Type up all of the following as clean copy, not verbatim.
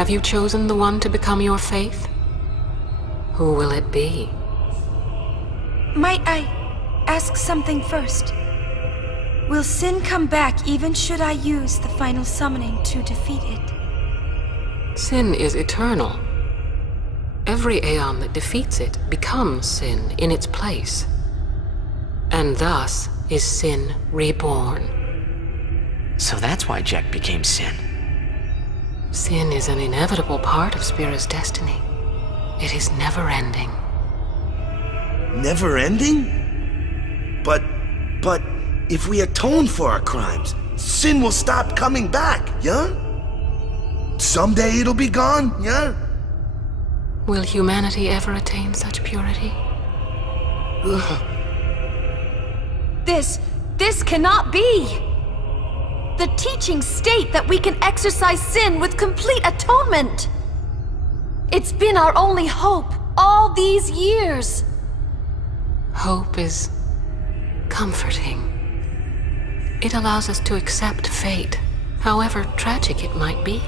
Have you chosen the one to become your faith? Who will it be? Might I ask something first? Will sin come back even should I use the final summoning to defeat it? Sin is eternal. Every aeon that defeats it becomes sin in its place. And thus is sin reborn. So that's why Jack became Sin. Sin is an inevitable part of Spira's destiny. It is never-ending. Never-ending? But if we atone for our crimes, sin will stop coming back, yeah? Someday it'll be gone, yeah? Will humanity ever attain such purity? This cannot be! The teachings state that we can exorcise sin with complete atonement! It's been our only hope all these years! Hope is comforting. It allows us to accept fate, however tragic it might be.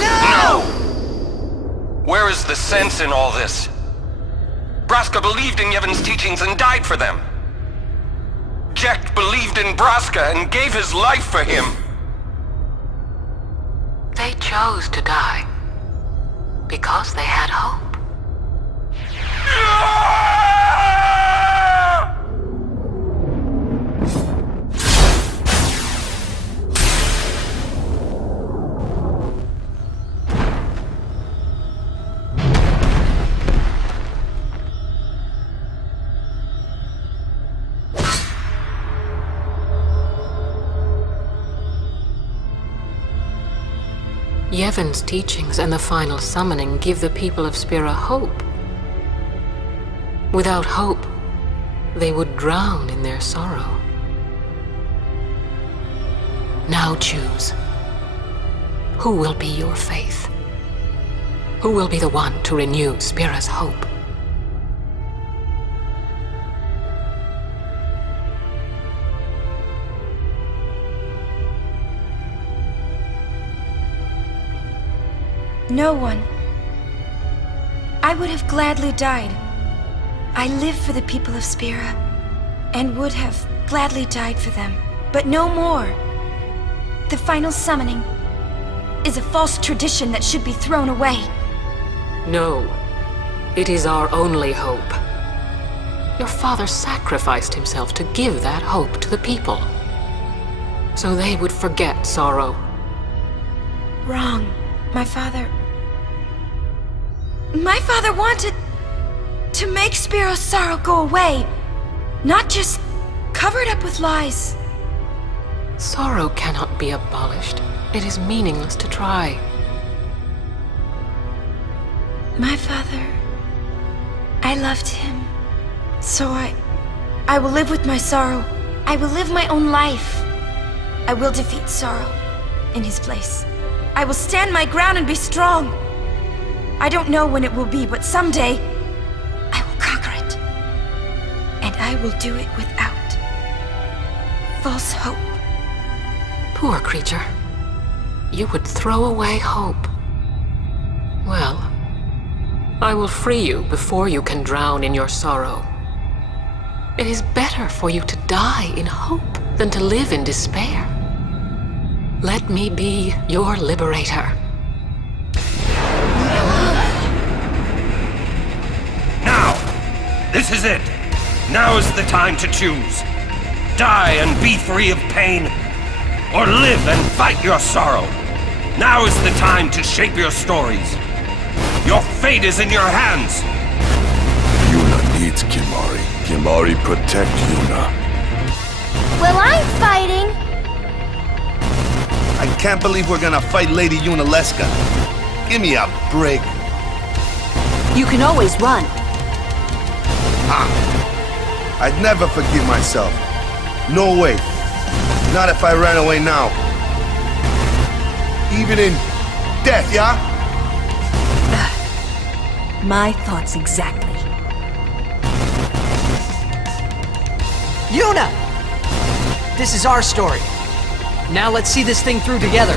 No! Where is the sense in all this? Braska believed in Yevon's teachings and died for them. Jack believed in Braska and gave his life for him. They chose to die because they had hope. Yevon's teachings and the final summoning give the people of Spira hope. Without hope, they would drown in their sorrow. Now choose. Who will be your faith? Who will be the one to renew Spira's hope? No one. I would have gladly died. I live for the people of Spira, and would have gladly died for them, but no more. The final summoning is a false tradition that should be thrown away. No, it is our only hope. Your father sacrificed himself to give that hope to the people, so they would forget sorrow. Wrong. My father wanted to make Spiro's sorrow go away, not just covered up with lies. Sorrow cannot be abolished. It is meaningless to try. My father, I loved him. So I will live with my sorrow. I will live my own life. I will defeat sorrow in his place. I will stand my ground and be strong. I don't know when it will be, but someday I will conquer it. And I will do it without false hope. Poor creature. You would throw away hope. Well, I will free you before you can drown in your sorrow. It is better for you to die in hope than to live in despair. Let me be your liberator. Now! This is it! Now is the time to choose. Die and be free of pain, or live and fight your sorrow. Now is the time to shape your stories. Your fate is in your hands. Yuna needs Kimahri. Kimahri protect Yuna. Well, I'm fighting. I can't believe we're gonna fight Lady Yunalesca. Give me a break. You can always run. I'd never forgive myself. No way. Not if I ran away now. Even in death, yeah? My thoughts exactly. Yuna! This is our story. Now let's see this thing through together.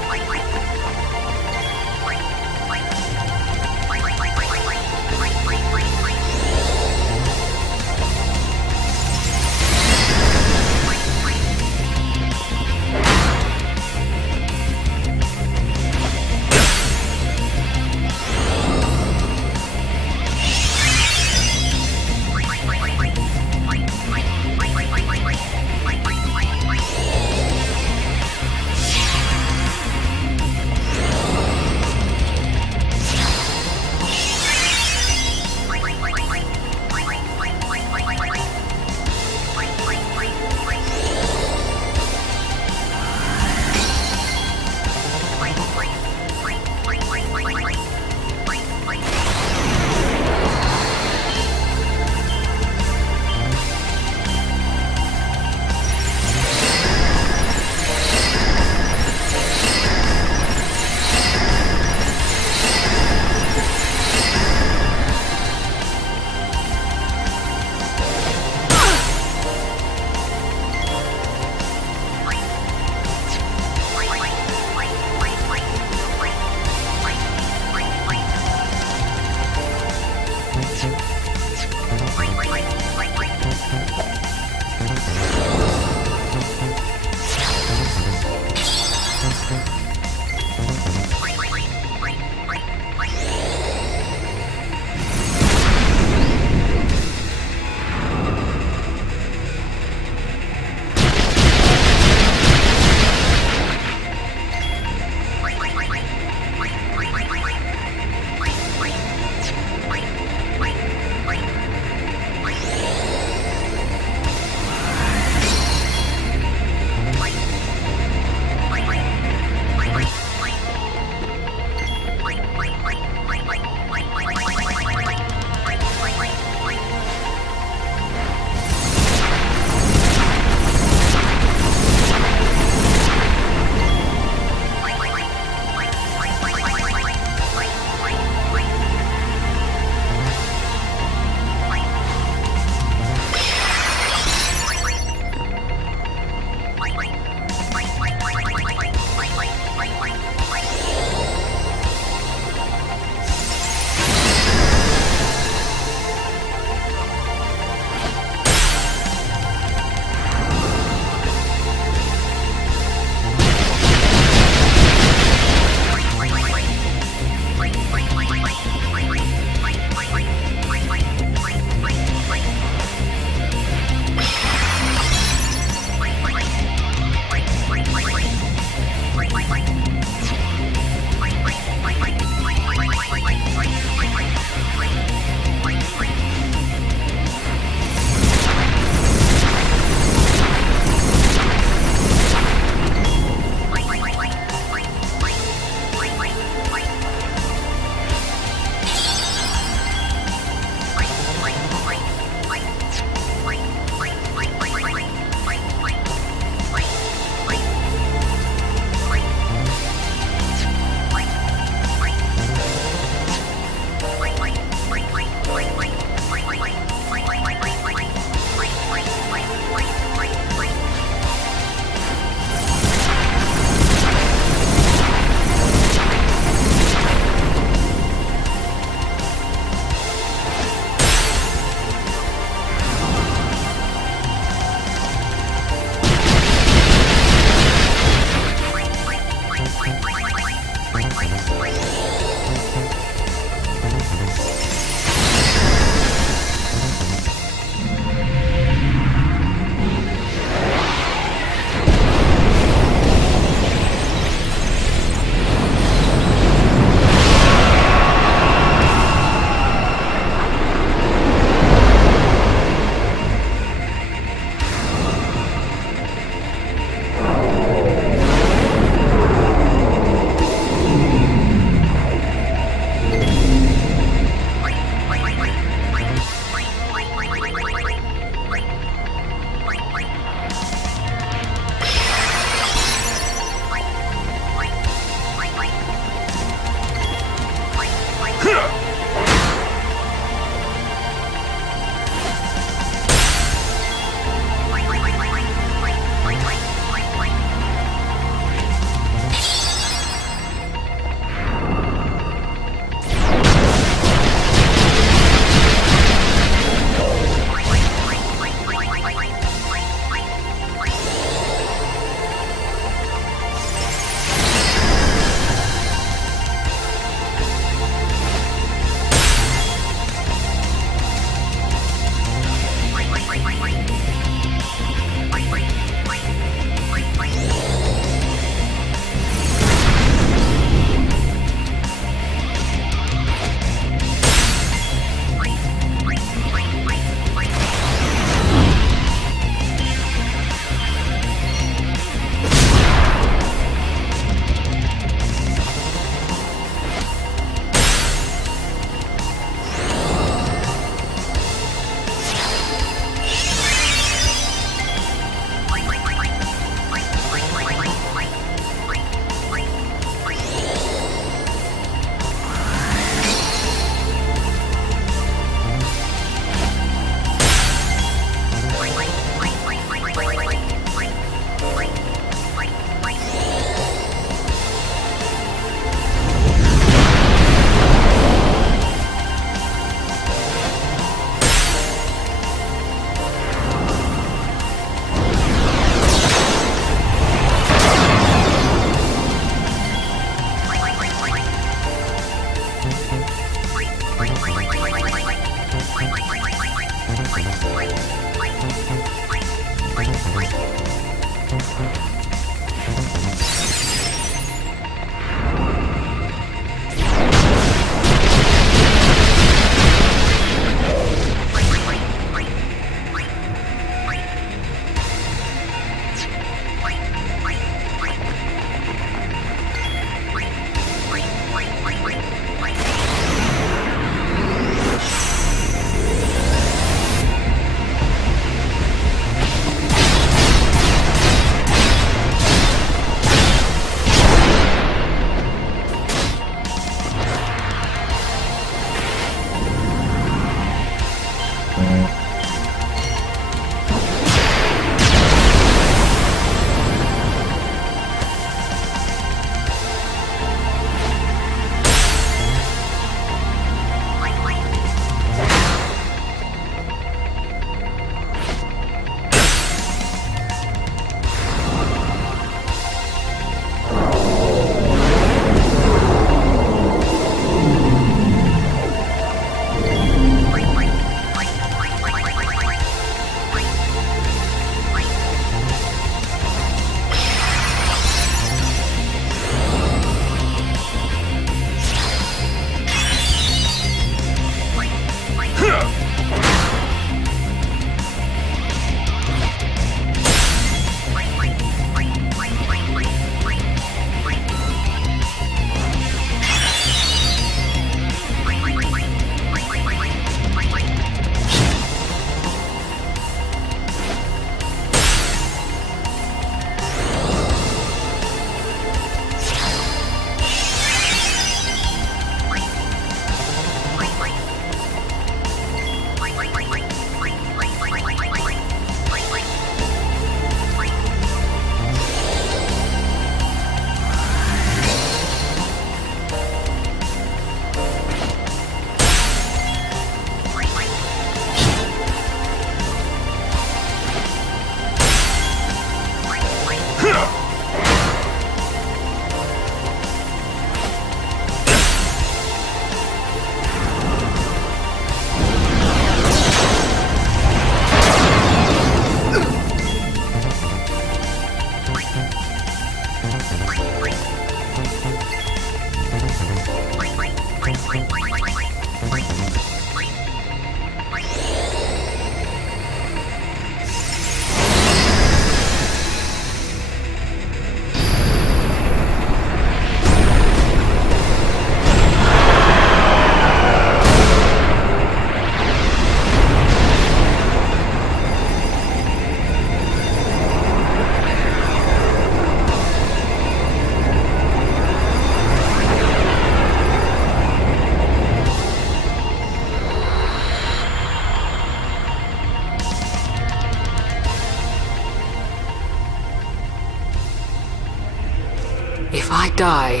die,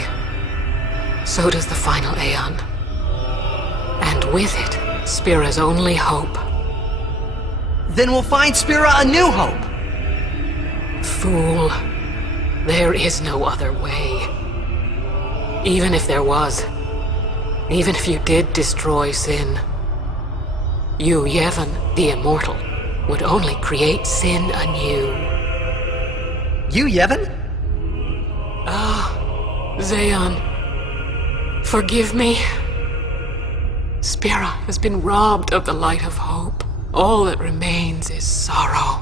so does the final Aeon. And with it, Spira's only hope. Then we'll find Spira a new hope! Fool. There is no other way. Even if there was, even if you did destroy Sin, you, Yevon, the Immortal, would only create Sin anew. You, Yevon? Zayon, forgive me. Spira has been robbed of the light of hope. All that remains is sorrow.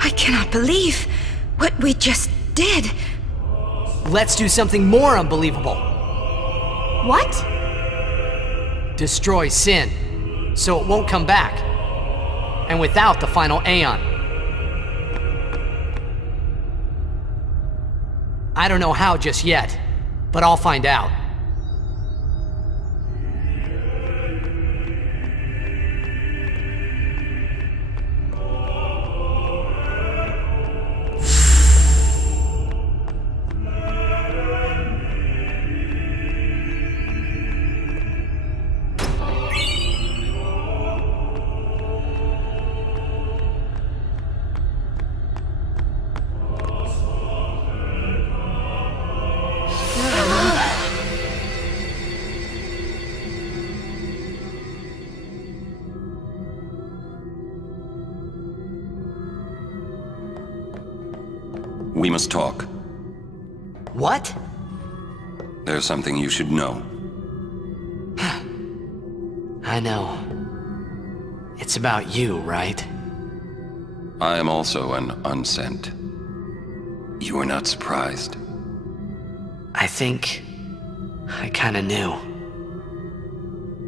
I cannot believe what we just did. Let's do something more unbelievable. What? Destroy Sin, so it won't come back. And without the final Aeon. I don't know how just yet, but I'll find out. We must talk. What? There's something you should know. I know. It's about you, right? I am also an unsent. You are not surprised. I think I kinda knew.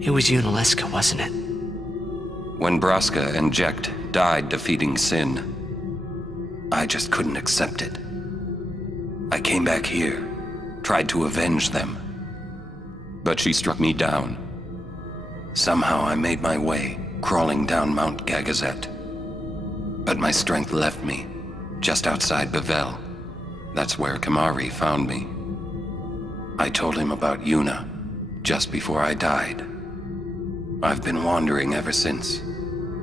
It was Yunalesca, wasn't it? When Braska and Jecht died defeating Sin, I just couldn't accept it. I came back here, tried to avenge them. But she struck me down. Somehow I made my way, crawling down Mount Gagazet. But my strength left me, just outside Bavel. That's where Kimahri found me. I told him about Yuna, just before I died. I've been wandering ever since,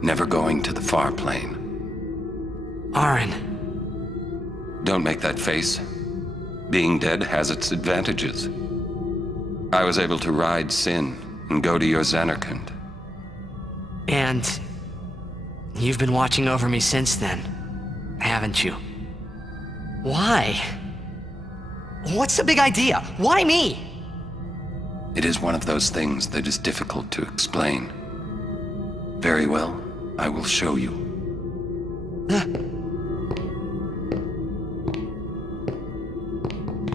never going to the far plane. Aren. Don't make that face. Being dead has its advantages. I was able to ride Sin and go to your Zanarkand. And you've been watching over me since then, haven't you? Why? What's the big idea? Why me? It is one of those things that is difficult to explain. Very well, I will show you.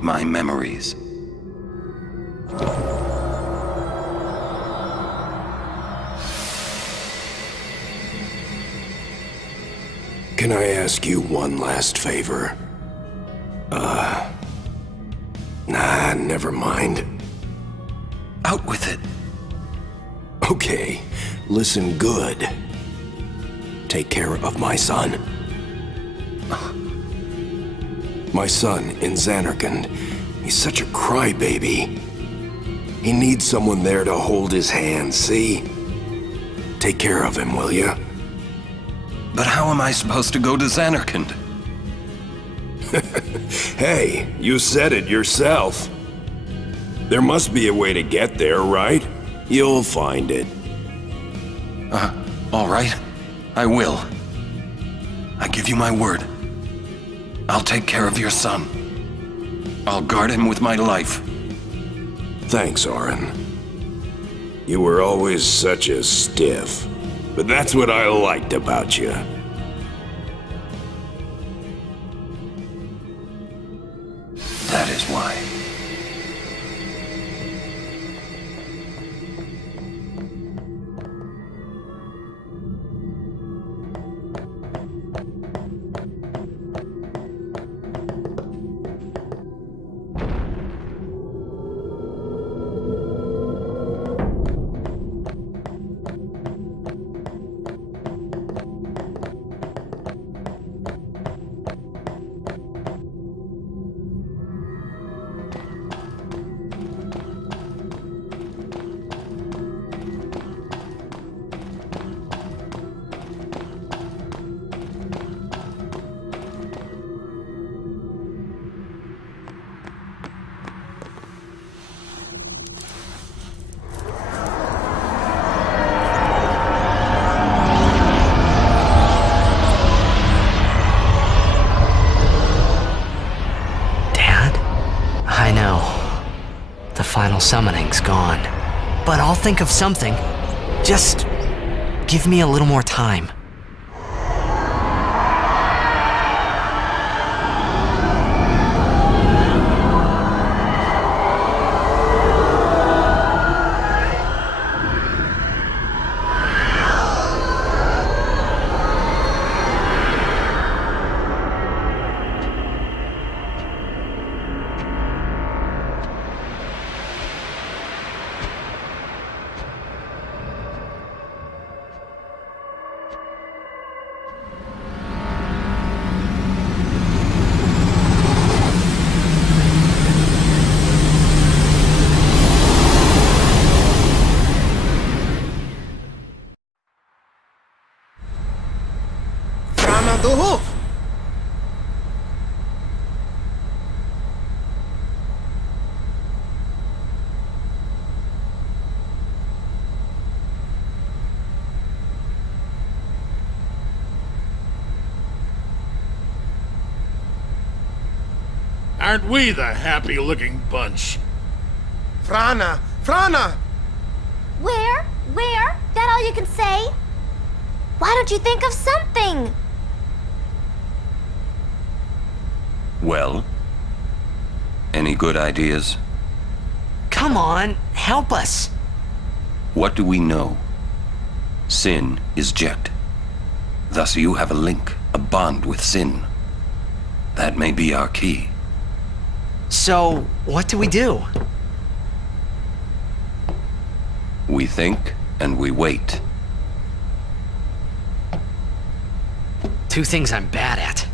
My memories. Can I ask you one last favor? Nah, never mind. Out with it. Okay, listen good. Take care of my son. My son in Zanarkand. He's such a crybaby. He needs someone there to hold his hand, see? Take care of him, will you? But how am I supposed to go to Zanarkand? Hey, you said it yourself. There must be a way to get there, right? You'll find it. All right. I will. I give you my word. I'll take care of your son. I'll guard him with my life. Thanks, Aren. You were always such a stiff. But that's what I liked about you. That is why. summoning's gone. But I'll think of something. Just give me a little more time. Aren't we the happy-looking bunch? Frana! Frana! Where? Where? That all you can say? Why don't you think of something? Well? Any good ideas? Come on, help us. What do we know? Sin is Jet. Thus you have a link, a bond with Sin. That may be our key. So, what do we do? We think and we wait. Two things I'm bad at.